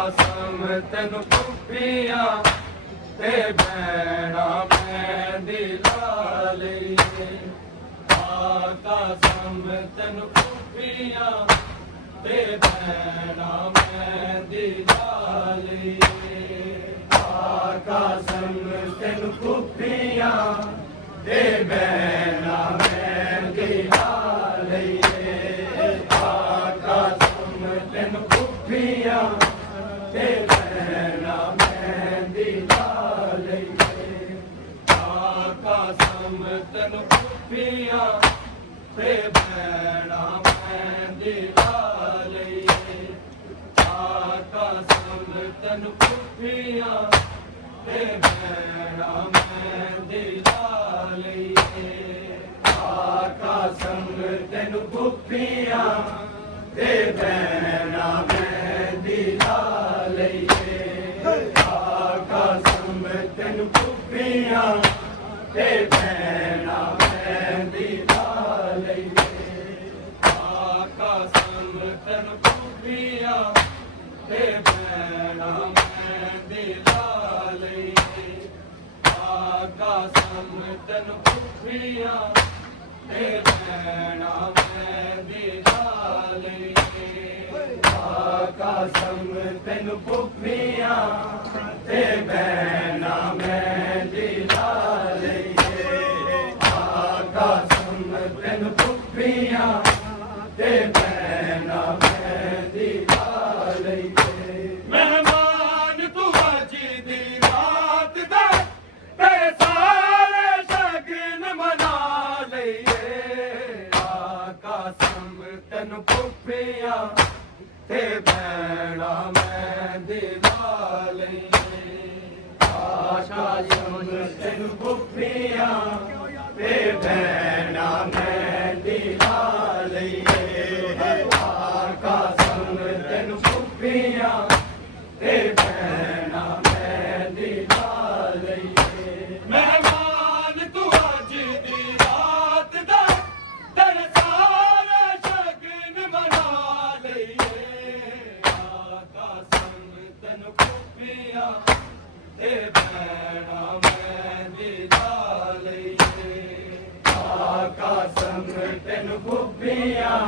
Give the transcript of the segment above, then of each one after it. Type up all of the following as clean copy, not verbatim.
ਕਸਮ ਤੈਨੂੰ ਕੁੱਪੀਆਂ ਤੇ ਬੈਣਾ ਮਹਿੰਦੀ ਲਾ ਲਈਏ। ਆ ਕਸਮ ਤੈਨੂੰ ਕੁੱਪੀਆਂ ਤੇ ਬੈਣਾ ਮਹਿੰਦੀ ਲਾ ਲਈਏ। ਆ ਕਸਮ ਤੈਨੂੰ ਕੁੱਪੀਆਂ ਤੇ ਬੈਣਾ ਮਹਿੰਦੀ ਲਾ ਲਈਏ। ਆ ਕਸਮ ਤੈਨੂੰ ਕੁੱਪੀਆਂ ਤੇ ਬੈਣਾ ਮਹਿੰਦੀ ਲਾ ਲਈਏ। ਆ ਕਸਮ ਤੈਨੂੰ ਕੁੱਪੀਆਂ ਤੇ ਬੈਣਾ ਮਹਿੰਦੀ ਲਾ ਲਈਏ। ਆ ਕਸਮ ਤੈਨੂੰ ਕੁੱਪੀਆਂ ਤੇ ਬੈਣਾ ਮਹਿੰਦੀ ਲਾ ਲਈਏ। ਆ ਕਸਮ ਤੈਨੂੰ ਕੁੱਪੀਆਂ ਤੇ ਬੈਣਾ ਮਹਿੰਦੀ ਲਾ ਲਈਏ। ਆ ਕਸਮ ਤੈਨੂੰ ਕੁੱਪੀਆਂ ਤੇ ਬੈਣਾ ਮਹਿੰਦੀ ਲਾ ਲਈਏ। ਆ ਕਸਮ ਤੈਨੂੰ ਕੁੱਪੀਆਂ ਤੇ ਬੈਣਾ ਮਹਿੰਦੀ ਲਾ ਲਈਏ। ਆ ਕਸਮ ਤੈਨੂੰ ਕੁੱਪੀਆਂ ਤੇ ਬੈਣਾ ਮਹਿੰਦੀ ਲਾ ਲਈਏ। ਆ ਕਸਮ ਤੈਨੂੰ ਕੁੱਪੀਆਂ ਤੇ ਬੈਣਾ ਮਹਿੰਦੀ ਲਾ ਲਈਏ। ਆ ਕਸਮ ਤੈਨੂੰ ਕੁੱਪੀਆਂ ਤੇ ਬੈਣਾ ਮਹਿੰਦੀ ਲਾ ਲਈਏ। ਮਹਿਮਾਨ ਤੂੰ ਅੱਜ ਦੀ ਰਾਤ ਦਾ ਤੇਰੇ ਸਾਰੇ ਸ਼ਗਨ ਮਨਾ ਲਈਏ। ਆ ਕਸਮ ਤੈਨੂੰ ਕੁੱਪੀਆਂ ਤੇ ਬੈਣਾ ਮਹਿੰਦੀ ਲਾ ਲਈਏ। ਆ ਕਸਮ ਤੈਨੂੰ ਕੁੱਪੀਆਂ ਤੇ ਬੈਣਾ ਮਹਿੰਦੀ ਲਾ ਲਈਏ। ਆ ਕਸਮ ਤੈਨੂੰ ਕੁੱਪੀਆਂ ਤੇ ਬੈਣਾ ਮਹਿੰਦੀ ਲਾ ਲਈਏ। ਮਹਿਮਾਨ ਤੂੰ ਅੱਜ ਦੀ ਰਾਤ ਦਾ ਤੇਰੇ ਸਾਰੇ ਸ਼ਗਨ ਮਨਾ ਲਈਏ। ਆ ਕਸਮ ਤੈਨੂੰ ਕੁੱਪੀਆਂ ਤੇ ਬੈਣਾ ਮਹਿੰਦੀ ਲਾ ਲਈਏ। ਆ ਕਸਮ ਤੈਨੂੰ ਕੁੱਪੀਆਂ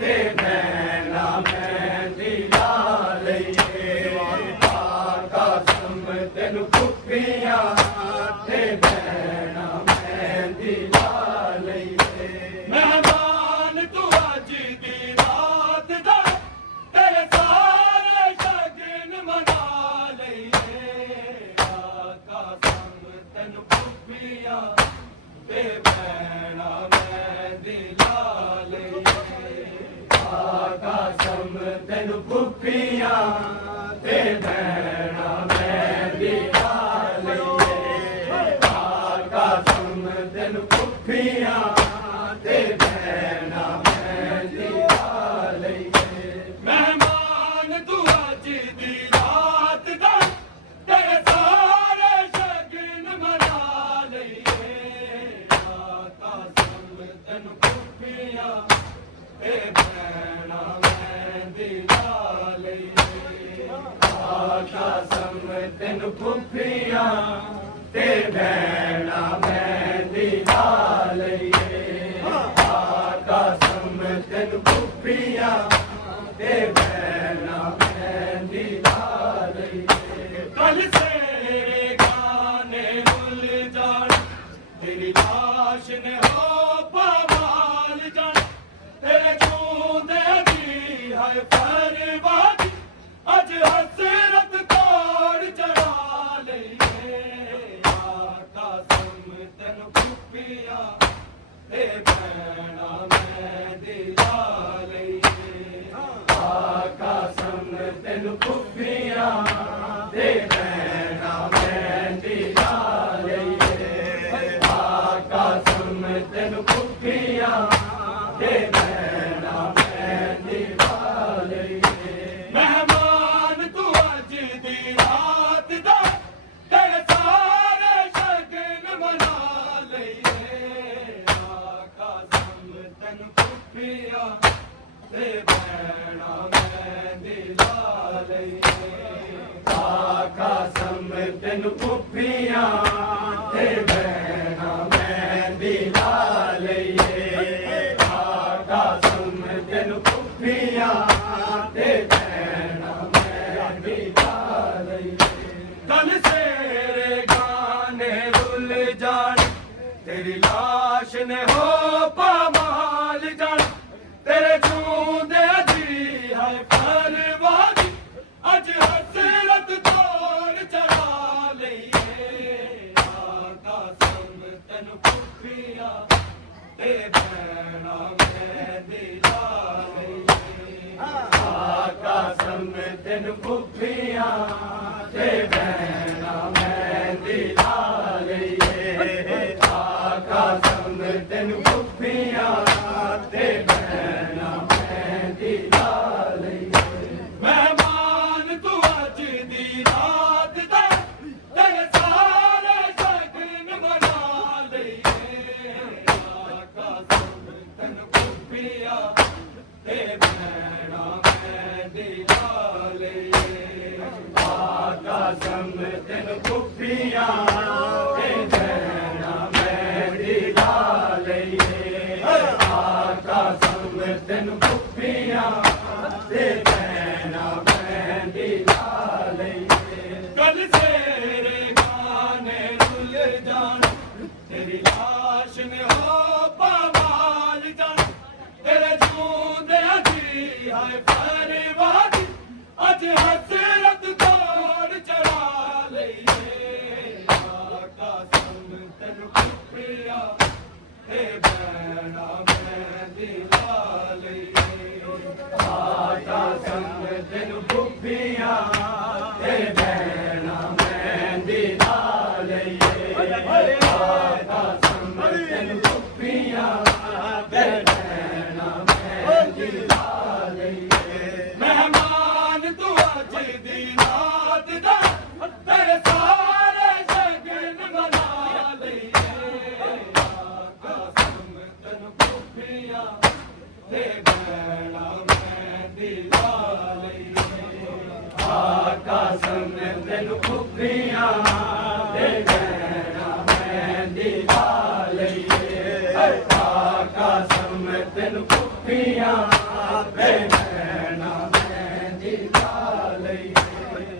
ਤੇ ਬੈਣਾ ਮਹਿੰਦੀ ਲਾ ਲਈਏ। ਆ ਕਸਮ ਤੈਨੂੰ ਕੁੱਪੀਆਂ ਤੇ ਬੈਣਾ ਮਹਿੰਦੀ ਲਾ ਲਈਏ। ਮਹਿਮਾਨ ਤੂੰ ਅੱਜ ਦੀ ਰਾਤ ਦਾ ਤੇਰੇ ਸਾਰੇ ਸ਼ਗਨ ਮਨਾ ਲਈਏ। ਆ ਕਸਮ ਤੈਨੂੰ ਕੁੱਪੀਆਂ ਤੇ ਬੈਣਾ ਮਹਿੰਦੀ ਲਾ ਲਈਏ। ਆ ਕਸਮ ਤੈਨੂੰ ਕੁੱਪੀਆਂ ਤੇ ਬੈਣਾ ਮਹਿੰਦੀ ਲਾ ਲਈਏ। ਆ ਕਸਮ ਤੈਨੂੰ ਕੁੱਪੀਆਂ ਤੇ ਬੈਣਾ ਮਹਿੰਦੀ ਲਾ ਲਈਏ। ਮਹਿਮਾਨ ਤੂੰ ਅੱਜ ਦੀ ਰਾਤ ਦਾ ਤੇਰੇ ਸਾਰੇ ਸ਼ਗਨ ਮਨਾ ਲਈਏ। ਆ ਕਸਮ ਤੈਨੂੰ ਕੁੱਪੀਆਂ ਤੇ ਬੈਣਾ ਮਹਿੰਦੀ ਲਾ ਲਈਏ। ਆ ਕਸਮ ਤੈਨੂੰ ਕੁੱਪੀਆਂ ਤੇ ਬੈਣਾ ਮਹਿੰਦੀ ਲਾ ਲਈਏ। ਆ ਕਸਮ ਤੈਨੂੰ ਕੁੱਪੀਆਂ ਤੇ ਬੈਣਾ ਮਹਿੰਦੀ ਲਾ ਲਈਏ। ਕੱਲ ਤੇਰੇ ਗਾਣੇ ਭੁੱਲ ਜਾਣ ਤੇਰੀ ਲਾਸ਼ ਨੇ ਹੋ ਪਵਾਲ ਜਾਣ। ਤੇਰੇ ਜੂੰਦੇ ਦੀ ਹੈ ਫਰਵਾਦੀ ਅੱਜ ਹਸਰਤ ਤੋੜ ਚੜਾ ਲਈਏ। ਆ ਕਸਮ ਤੈਨੂੰ ਕੁੱਪੀਆਂ ਤੇ ਬੈਣਾ ਮਹਿੰਦੀ ਲਾ ਲਈਏ। ਆ ਕਸਮ ਤੈਨੂੰ ਕੁੱਪੀਆਂ ਤੇ ਬੈਣਾ ਮਹਿੰਦੀ ਲਾ ਲਈਏ। ਆ ਕਸਮ ਤੈਨੂੰ ਕੁੱਪੀਆਂ ਤੇ ਬੈਣਾ ਮਹਿੰਦੀ ਲਾ ਲਈਏ। ਮਹਿਮਾਨ ਤੂੰ ਅੱਜ ਦੀ ਰਾਤ ਦਾ ਤੇਰੇ ਸਾਰੇ ਸ਼ਗਨ ਮਨਾ ਲਈਏ। ਆ ਕਸਮ ਤੈਨੂੰ ਕੁੱਪੀਆਂ ਤੇ ਬੈਣਾ ਮਹਿੰਦੀ ਲਾ ਲਈਏ। ਕੁੱਫੀਆਂ ਤੇ ਬਹਿਣਾ ਮਹਿੰਦੀ ਲਾ ਲਈਏ ਆਕਾ ਸਮ ਤੈਨੂੰ ਕੁੱਫੀਆਂ ਤੇ ਬਹਿਣਾ ਮਹਿੰਦੀ ਲਾ ਲਈਏ ਕੱਲ ਸਵੇਰੇ ਗਾਣੇ ਰੁੱਲ ਜਾਣ ਤੇਰੀ ਲਾਸ਼ ਨੇ ਹੋ ਪਾਮਾਲ ਜਾਣ ਤੇਰੇ ਜੂੰਦੇ ਦੀ ਹੈ ਪਰਵਾਦੀ ਅੱਜ ਹਸਰਤ ਤੋੜ ਚੜਾ ਲਈਏ ਆਕਾ ਸਮ ਤੈਨੂੰ ਕੁੱਫੀਆਂ ਤੇ ਬਹਿਣਾ ਮਹਿੰਦੀ ਲਾ ਲਈਏ ਆਕਾ ਸਮ ਤੈਨੂੰ ਕੁੱਫੀਆਂ ਤੇ ਬਹਿਣਾ ਮਹਿੰਦੀ ਲਾ ਲਈਏ ਆਕਾ ਸਮ ਤੈਨੂੰ ਕੁੱਫੀਆਂ ਤੇ ਬਹਿਣਾ ਮਹਿੰਦੀ ਲਾ ਲਈਏ ਮਹਿਮਾਨ ਤੂੰ ਅੱਜ ਦੀ ਰਾਤ ਦਾ ਤੇਰੇ ਸਾਰੇ ਸ਼ਗਨ ਮਨਾ ਲਈਏ ਆਕਾ ਸਮ ਤੈਨੂੰ ਕੁੱਫੀਆਂ ਤੇ ਬਹਿਣਾ ਮਹਿੰਦੀ ਲਾ ਲਈਏ ਆਕਾ ਸਮ ਤੈਨੂੰ ਕੁੱਫੀਆਂ ਤੇ ਬਹਿਣਾ ਮਹਿੰਦੀ ਲਾ ਲਈਏ ਆਕਾ ਸਮ ਤੈਨੂੰ ਕੁੱਫੀਆਂ ਤੇ ਬਹਿਣਾ ਮਹਿੰਦੀ ਲਾ ਲਈਏ ਕੱਲ ਸਵੇਰੇ ਗਾਣੇ ਰੁੱਲ ਜਾਣ ਤੇਰੀ ਲਾਸ਼ ਨੇ ਹੋ ਪਾਮਾਲ ਜਾਣ ਤੇਰੇ ਜੂੰਦਿਆਂ ਦੀ ਹੈ ਪਰਵਾਦੀ ਅੱਜ ਹਸਰਤ ਤੋੜ ਚੜਾ ਲਈਏ ਆਕਾ ਸਮ ਤੈਨੂੰ ਕੁੱਫੀਆਂ ਤੇ ਬਹਿਣਾ ਮਹਿੰਦੀ ਲਾ ਲਈਏ ਆਕਾ ਸਮ ਤੈਨੂੰ ਕੁੱਫੀਆਂ ਤੇ ਬਹਿਣਾ ਮਹਿੰਦੀ ਲਾ ਲਈਏ ਆਕਾ ਸਮ ਤੈਨੂੰ ਕੁੱਫੀਆਂ ਤੇ ਬਹਿਣਾ ਮਹਿੰਦੀ ਲਾ ਲਈਏ ਮਹਿਮਾਨ ਤੂੰ ਅੱਜ ਦੀ ਰਾਤ ਦਾ ਤੇਰੇ ਸਾਰੇ ਸ਼ਗਨ ਮਨਾ ਲਈਏ ਆਕਾ ਸਮ ਤੈਨੂੰ ਕੁੱਫੀਆਂ ਤੇ ਬਹਿਣਾ ਮਹਿੰਦੀ ਲਾ ਲਈਏ ਆਕਾ ਸਮ ਤੈਨੂੰ ਕੁੱਫੀਆਂ ਤੇ ਬਹਿਣਾ ਮਹਿੰਦੀ ਲਾ ਲਈਏ ਆਕਾ ਸਮ ਤੈਨੂੰ ਕੁੱਫੀਆਂ ਤੇ ਬਹਿਣਾ ਮਹਿੰਦੀ ਲਾ ਲਈਏ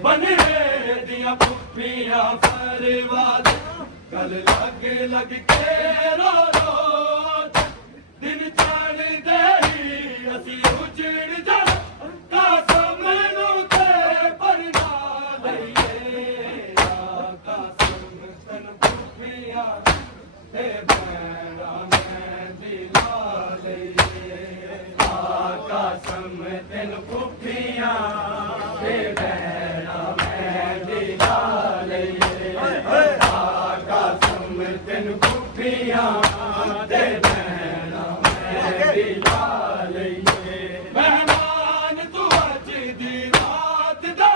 ਬਨਰੇ ਦੀਆਂ ਕੁੱਫੀਆਂ ਪਰਵਾਦ ਗਲ ਲੱਗ ਕੇ ਰੋ ਰੋ ਦਿਨ ਚੜ੍ਹਦੇ ਹੀ ਅਸੀਂ ਉਜੜ ਜਾਣਾ ਕਾਸਮ ਨੂੰ ਤੇ ਪਰਨਾ ਲਈਏ ਆਕਾ ਸਮ ਤੈਨੂੰ ਕੁੱਫੀਆਂ ਤੇ ਬਹਿਣਾ ਮਹਿੰਦੀ ਲਾ ਲਈਏ ਆਕਾ ਸਮ ਤੈਨੂੰ ਕੁੱਫੀਆਂ ਤੇ ਬਹਿਣਾ ਮਹਿੰਦੀ ਲਾ ਲਈਏ ਆਕਾ ਸਮ ਤੈਨੂੰ ਕੁੱਫੀਆਂ ਤੇ ਬਹਿਣਾ ਮਹਿੰਦੀ ਲਾ ਲਈਏ ਮਹਿਮਾਨ ਤੂੰ ਅੱਜ ਦੀ ਰਾਤ ਦਾ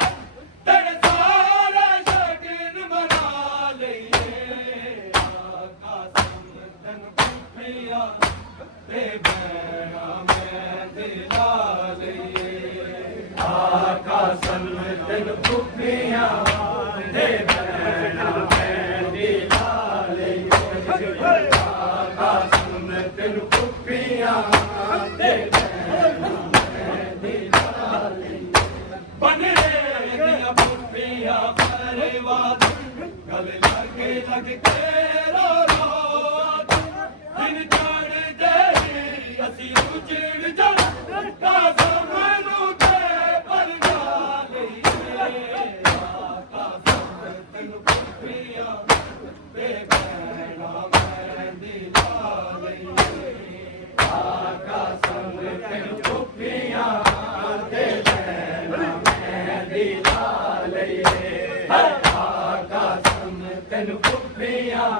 ਤੇਰੇ ਸਾਰੇ ਸ਼ਗਨ ਮਨਾ ਲਈਏ ਆਕਾ ਸਮ ਤੈਨੂੰ ਕੁੱਫੀਆਂ ਤੇ ਬਹਿਣਾ ਮਹਿੰਦੀ ਲਾ ਲਈਏ ਆਕਾ ਸਮ ਤੈਨੂੰ ਕੁੱਫੀਆਂ ਤੇ ਬਹਿਣਾ ਮਹਿੰਦੀ ਲਾ ਲਈਏ ਆਕਾ ਸਮ ਤੈਨੂੰ ਕੁੱਫੀਆਂ ਤੇ ਬਹਿਣਾ ਮਹਿੰਦੀ ਲਾ ਲਈਏ ਬਨਰੇ ਦੀਆਂ ਕੁੱਫੀਆਂ ਪਰਵਾਦ ਗਲ ਲੱਗ ਕੇ ਰੋ ਰੋ ਦਿਨ ਚੜ੍ਹਦੇ ਹੀ ਅਸੀਂ ਉਜੜ ਜਾਣਾ ਕਾਸਮ ਨੂੰ ਤੇ ਪਰਨਾ ਲਈਏ ਆਕਾ ਸਮ ਤੈਨੂੰ ਕੁੱਫੀਆਂ ਤੇ ਬਹਿਣਾ ਮਹਿੰਦੀ ਲਾ ਲਈਏ ਆਕਾ ਸਮ ਤੈਨੂੰ ਕੁੱਫੀਆਂ ਤੇ ਬਹਿਣਾ ਮਹਿੰਦੀ ਲਾ ਲਈਏ ਆਕਾ ਸਮ ਤੈਨੂੰ ਕੁੱਫੀਆਂ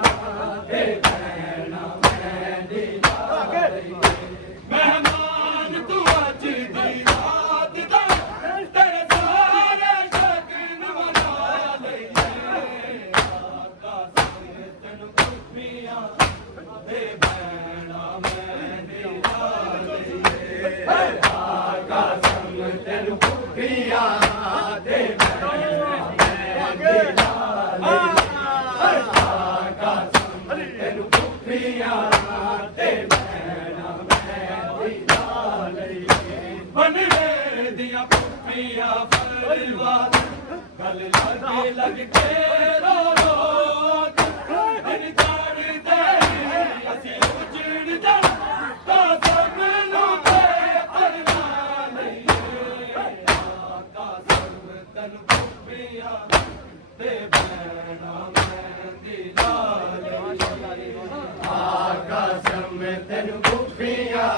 ਤੇ ਬਹਿਣਾ ਮਹਿੰਦੀ ਲਾ ਲਈਏ ਮਹਿਮਾਨ ਤੂੰ ਅੱਜ ਦੀ ਰਾਤ ਦਾ ਤੇਰੇ ਸਾਰੇ ਸ਼ਗਨ ਮਨਾ ਲਈਏ ਆਕਾ ਸਮ ਤੈਨੂੰ ਕੁੱਫੀਆਂ ਤੇ ਬਹਿਣਾ ਮਹਿੰਦੀ ਲਾ ਲਈਏ ਆਕਾ ਸਮ ਤੈਨੂੰ ਕੁੱਫੀਆਂ ਤੇ ਬਹਿਣਾ ਮਹਿੰਦੀ ਲਾ ਲਈਏ ਕੁੱਪੀਆਂ ਫਰਵਾ ਗੱਲ ਲਾਗੇ ਲੱਗ ਕੇ ਰੋ ਰੋ ਦਿਨ ਚੜ੍ਹਦੇ ਅਸੀਂ ਉਜੜ ਜਾ ਤਾਂ ਸਭ ਨੂੰ ਤੇ ਪਰਨਾ ਲਈਏ ਆਕਾ ਸਭ ਤੈਨੂੰ ਕੁੱਪੀਆਂ ਤੇ ਬੈਣਾ ਮਹਿੰਦੀ ਲਾ ਲਈਏ ਆਕਾ ਸਭ ਤੈਨੂੰ ਕੁੱਪੀਆਂ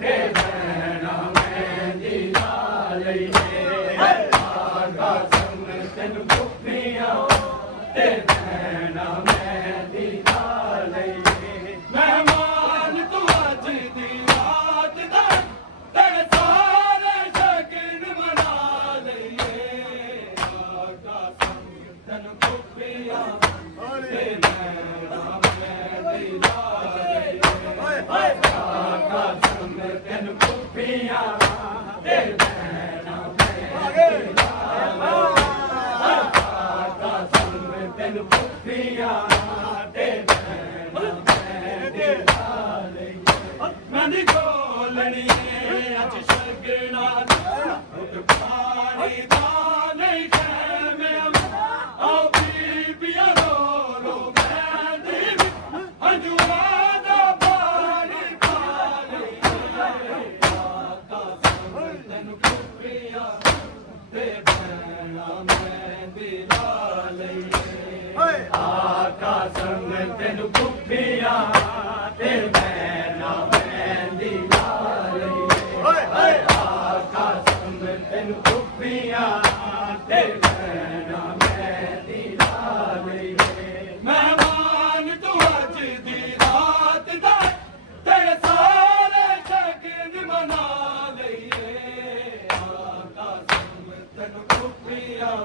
ਤੇ ਬੈਣਾ ਮਹਿੰਦੀ ਲਾ ਲਈਏ ਆਕਾ ਸਭ ਤੈਨੂੰ ਕੁੱਪੀਆਂ ਤੇ ਬੈਣਾ ਮਹਿੰਦੀ ਲਾ ਲਈਏ ਮਹਿਮਾਨ ਤੂੰ ਅੱਜ ਦੀ ਰਾਤ ਦਾ ਤੇਰੇ ਸਾਰੇ ਸ਼ਗਨ ਮਨਾ ਲਈਏ ਆਕਾ ਸਭ ਤੈਨੂੰ ਕੁੱਪੀਆਂ ਤੇ ਬੈਣਾ ਮਹਿੰਦੀ ਲਾ ਲਈਏ ਆਕਾ ਸਭ ਤੈਨੂੰ ਕੁੱਪੀਆਂ ਤੇ ਬੈਣਾ ਮਹਿੰਦੀ ਲਾ ਲਈਏ ਆਕਾ ਸਭ ਤੈਨੂੰ ਕੁੱਪੀਆਂ ਤੇ ਬੈਣਾ ਮਹਿੰਦੀ ਲਾ ਲਈਏ ਮਹਿੰਦੀ ਖੋਲਣੀ ਅੱਜ ਸ਼ਗਨਾਂ ਉੱਠ ਪਾਣੀ ਦਾ ਨਹੀਂ ਖੈਮਿਆਂ ਆਓ ਬੀਬੀਆਂ ਰੋ ਰੋ ਮਹਿੰਦੀ ਹੰਝੂਆਂ ਦਾ ਪਾਣੀ ਪਾ ਲਈਏ ਆਕਾ ਸਭ ਤੈਨੂੰ ਕੁੱਪੀਆਂ ਤੇ ਬੈਣਾ ਮਹਿੰਦੀ ਲਾ ਲਈਏ ਆਕਾ ਸਭ ਤੈਨੂੰ ਕੁੱਪੀਆਂ ਤੇ ਬੈਣਾ ਮਹਿੰਦੀ ਲਾ ਲਈਏ ਆਕਾ ਸਭ ਤੈਨੂੰ ਕੁੱਪੀਆਂ ਤੇ ਬੈਣਾ ਮਹਿੰਦੀ ਲਾ ਲਈਏ ਮਹਿਮਾਨ ਤੂੰ ਅੱਜ ਦੀ ਰਾਤ ਦਾ ਤੇਰੇ ਸਾਰੇ ਸ਼ਗਨ ਮਨਾ ਲਈਏ ਆਕਾ ਸਭ ਤੈਨੂੰ ਕੁੱਪੀਆਂ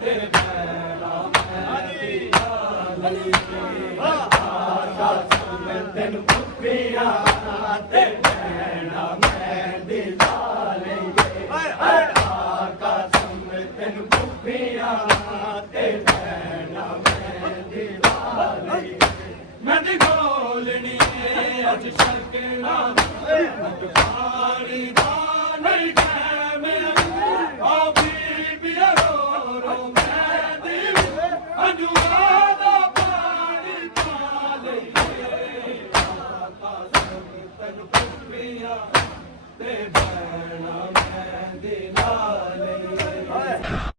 ਤੇ ਬੈਣਾ ਮਹਿੰਦੀ ਲਾ ਲਈਏ ਆਕਾ ਸਭ ਤੈਨੂੰ ਕੁੱਪੀਆਂ ਤੇ ਬੈਣਾ ਮਹਿੰਦੀ ਲਾ ਲਈਏ ਆਕਾ ਸਭ ਤੈਨੂੰ ਕੁੱਪੀਆਂ ਤੇ ਬੈਣਾ ਮਹਿੰਦੀ ਲਾ ਲਈਏ ਮਹਿੰਦੀ ਖੋਲਣੀ ਅੱਜ ਸ਼ਗਨਾਂ ਉੱਠ ਪਾਣੀ ਦਾ ਨਹੀਂ ਖੈਮਿਆਂ ਆਓ ਬੀਬੀਆਂ ਰੋ ਰੋ ਮਹਿੰਦੀ ਹੰਝੂਆਂ ਦਾ ਪਾਣੀ ਪਾ ਲਈਏ ਆਕਾ ਸਭ ਤੈਨੂੰ ਕੁੱਪੀਆਂ ਤੇ ਬੈਣਾ ਮਹਿੰਦੀ ਲਾ ਲਈਏ